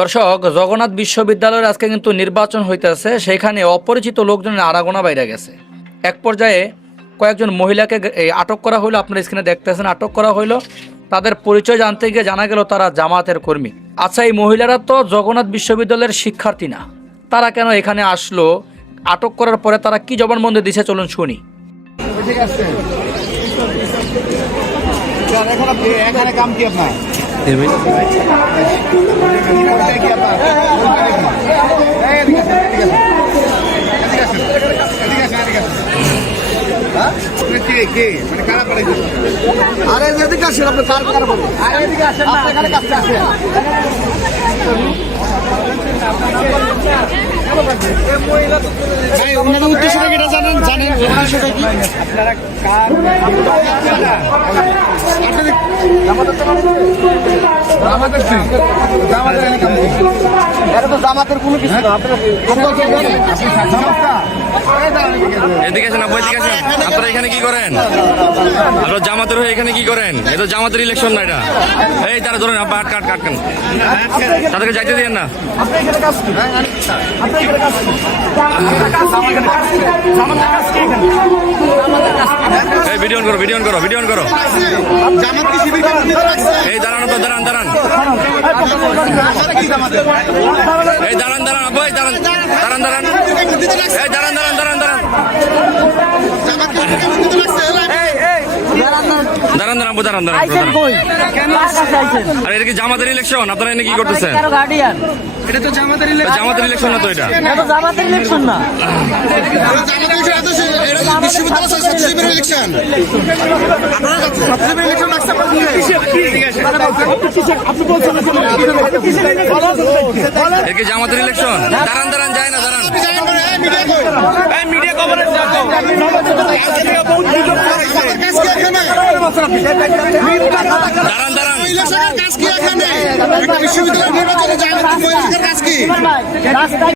দর্শক, জগন্নাথ বিশ্ববিদ্যালয়ের আজকে কিন্তু নির্বাচন হইতেছে। সেখানে অপরিচিত লোকজনের আনাগোনা বাইরে গেছে। এক পর্যায়ে কয়েকজন মহিলাকে আটক করা হইলো। আপনারা স্ক্রিনে দেখতেছেন, আটক করা হইলো। তাদের পরিচয় জানতে গিয়ে জানা গেল তারা জামাতের কর্মী। আচ্ছা, এই মহিলারা তো জগন্নাথ বিশ্ববিদ্যালয়ের শিক্ষার্থী না, তারা কেন এখানে আসলো? আটক করার পরে তারা কি জবানবন্দি দিছে, চলুন শুনি। এখানে কাম কি আপনার? আরে এদিকে আসেন, আপনি কার কার বলেন? আরে এদিকে আসেন না, এখানে কাছে আসেন। ওনাদের উদ্দেশ্যটা কি জানেন? জানেন উদ্দেশ্যটা কি? আপনারা কার জামাতের কোনো কিছু না। এদিকে আসেন, এদিকে আসেন। আপনারা এখানে কি করেন? আপনারা জামাতের হয়ে এখানে কি করেন? এটা জামাতের ইলেকশন না এটা। এই তারা ধরেন, আপনি কাটকেন, তাদেরকে যাইতে দিয়েন না। এই ভিডিও করো, ভিডিও করো, ভিডিও করো। এই দাঁড়ান, তো দাঁড়ান, দাঁড়ান। এই দাঁড়ান, দাঁড়ান, আব্বু, এই দাঁড়ান, দাঁড়ান, দাঁড়ান। এই দাঁড়ান, দাঁড়ান, দাঁড়ান, দাঁড়ান। দাঁড়ান, দাঁড়ান, দাঁড়ান, দাঁড়ান। আর এটা কি জামাতের ইলেকশন? আপনারা এনে কি করতেছেন? এটা তো জামাতের ইলেকশন। জামাতের ইলেকশন না তো এটা। জামাতের ইলেকশন না, বিশ্ববিদ্যালয় ইলেকশন। এটা কি জামাতের ইলেকশন? দাঁড়ান, দাঁড়ান, যায় না, দাঁড়ান। দাঁড়ান, দাঁড়ান। ইলেকশনের কাজ কি এখানে? বিশ্ববিদ্যালয় নির্বাচনে জামাতের কাজ কি?